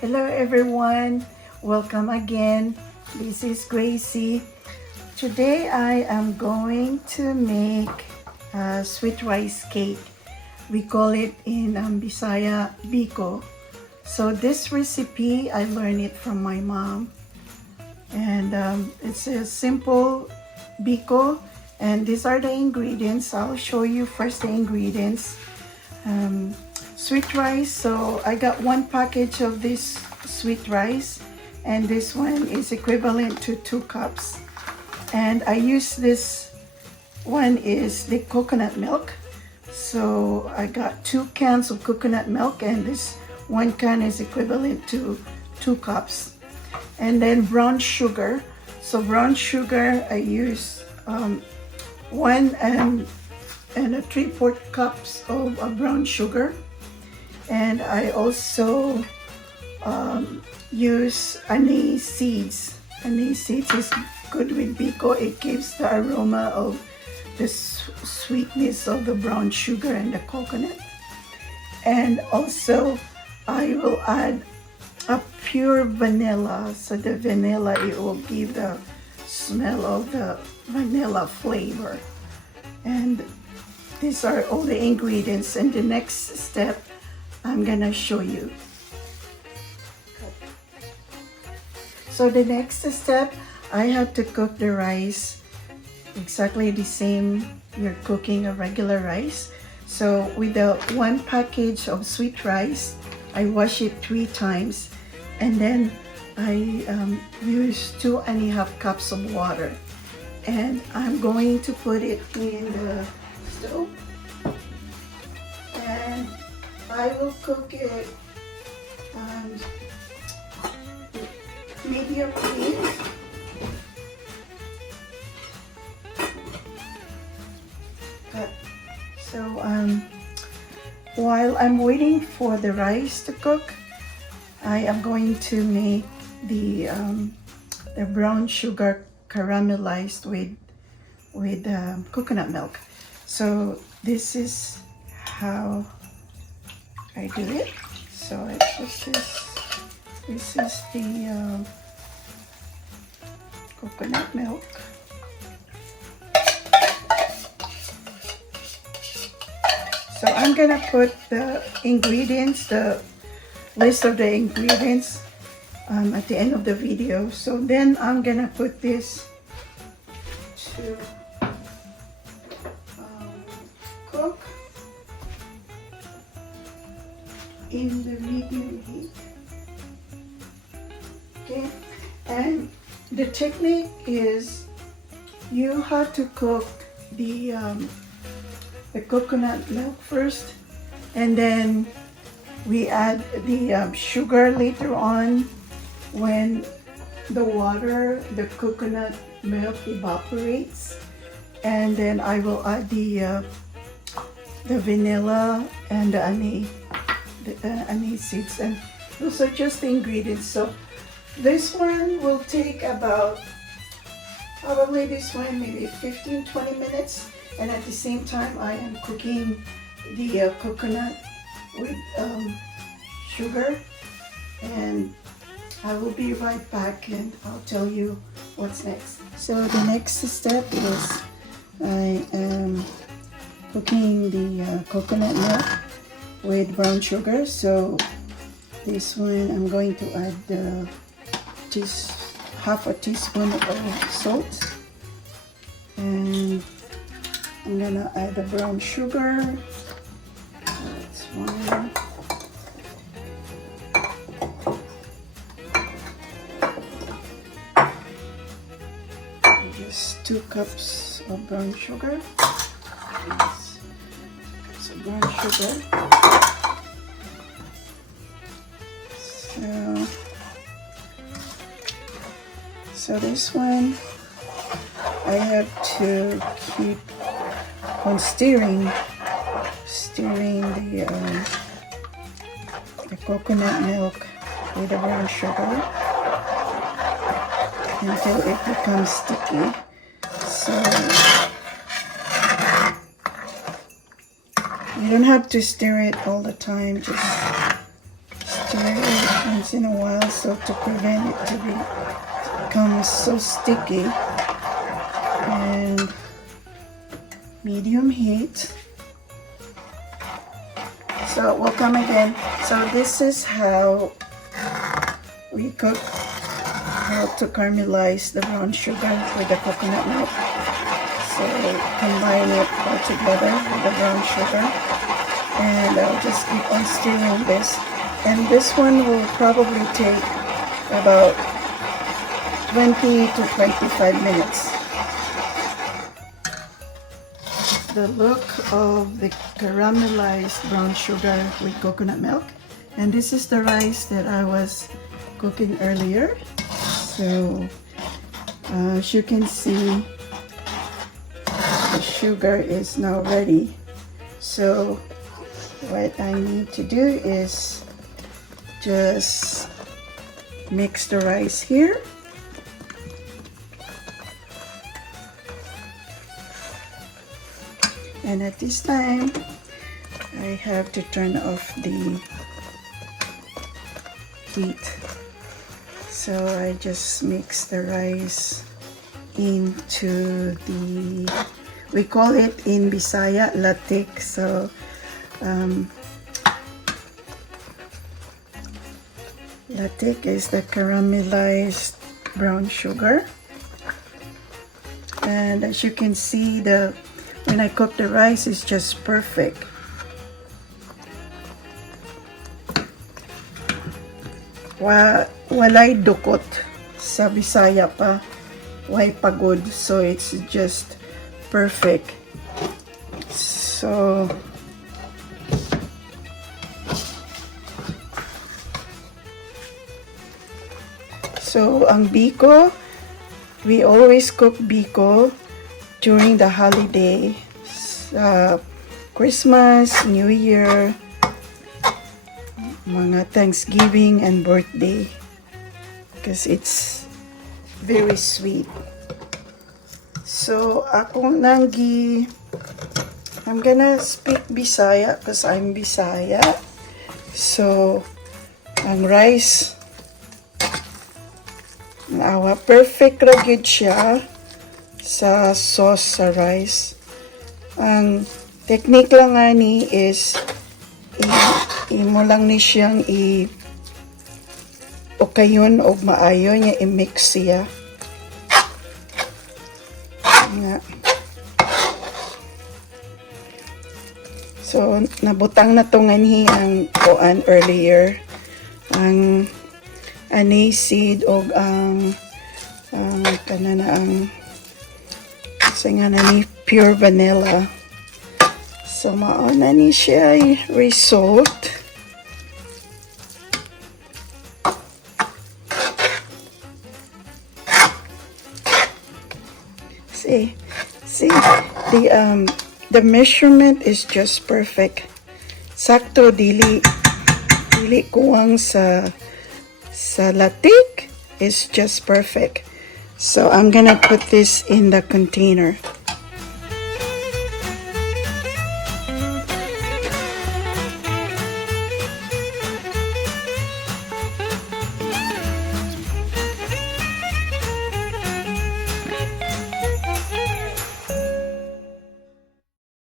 Hello everyone, welcome again. This is Gracie. Today I am going to make a sweet rice cake. We call it in Bisaya Biko. So this recipe I learned it from my mom, and it's a simple Biko, and these are the ingredients. I'll show you first the ingredients. Sweet rice, so I got one package of this sweet rice, and this one is equivalent to 2 cups. And I use this one is the coconut milk, so I got 2 cans of coconut milk, and this 1 can is equivalent to 2 cups. And then brown sugar, so brown sugar I use 1 and 3/4 cups of brown sugar. And I also use anise seeds. Anise seeds is good with Biko. It gives the aroma of the sweetness of the brown sugar and the coconut. And also I will add a pure vanilla. So the vanilla, it will give the smell of the vanilla flavor. And these are all the ingredients. And the next step I'm gonna show you. So the next step, I have to cook the rice exactly the same you're cooking a regular rice. So with the 1 package of sweet rice, I wash it 3 times, and then I use 2.5 cups of water, and I'm going to put it in the stove, and I will cook it medium heat. So while I'm waiting for the rice to cook, I am going to make the brown sugar caramelized with coconut milk. So this is how I do it. So this is the coconut milk. So I'm gonna put the ingredients, the list of the ingredients at the end of the video. So then I'm gonna put this to cook in the medium heat. Okay, and the technique is you have to cook the coconut milk first, and then we add the sugar later on when the coconut milk evaporates, and then I will add the vanilla and the anise seeds, and those are just the ingredients. So this one will take about, probably this one maybe 15-20 minutes, and at the same time I am cooking the coconut with sugar, and I will be right back and I'll tell you what's next. So the next step is I am cooking the coconut milk with brown sugar. So this one I'm going to add the half a teaspoon of salt, and I'm gonna add the brown sugar. That's 1. Just 2 cups of brown sugar. 2 cups of brown sugar. So this one I have to keep on stirring the coconut milk with the brown sugar until it becomes sticky. So you don't have to stir it all the time, just stir it once in a while, so to prevent it to become so sticky. And medium heat. So welcome again. So this is how we cook, how to caramelize the brown sugar with the coconut milk. So combine it all together with the brown sugar, and I'll just keep on stirring this. And this one will probably take about 20 to 25 minutes. The look of the caramelized brown sugar with coconut milk. And this is the rice that I was cooking earlier. So as you can see, the sugar is now ready. So what I need to do is just mix the rice here. And at this time, I have to turn off the heat. So I just mix the rice into the, we call it in Bisaya, latik. So latik is the caramelized brown sugar. And as you can see, when I cook the rice, it's just perfect. Walay dukot sa Bisaya pa, way pagod, so it's just perfect. So ang Biko, we always cook Biko during the holiday, Christmas, New Year, mga Thanksgiving and birthday, because it's very sweet. So I'm gonna speak Bisaya because I'm Bisaya. So ang rice, perfect ra gyud siya sa sauce sa rice. Ang technique lang nga ni is imo lang ni siyang okayon og maayo niya i-mix siya nga. So nabutang na to nganhi ang kuan earlier, ang aniseed og ang kanana ang nga na ni pure vanilla. So mao na ni siya result. See the measurement is just perfect. Sakto, dili kuwang sa latik, is just perfect. So I'm gonna put this in the container.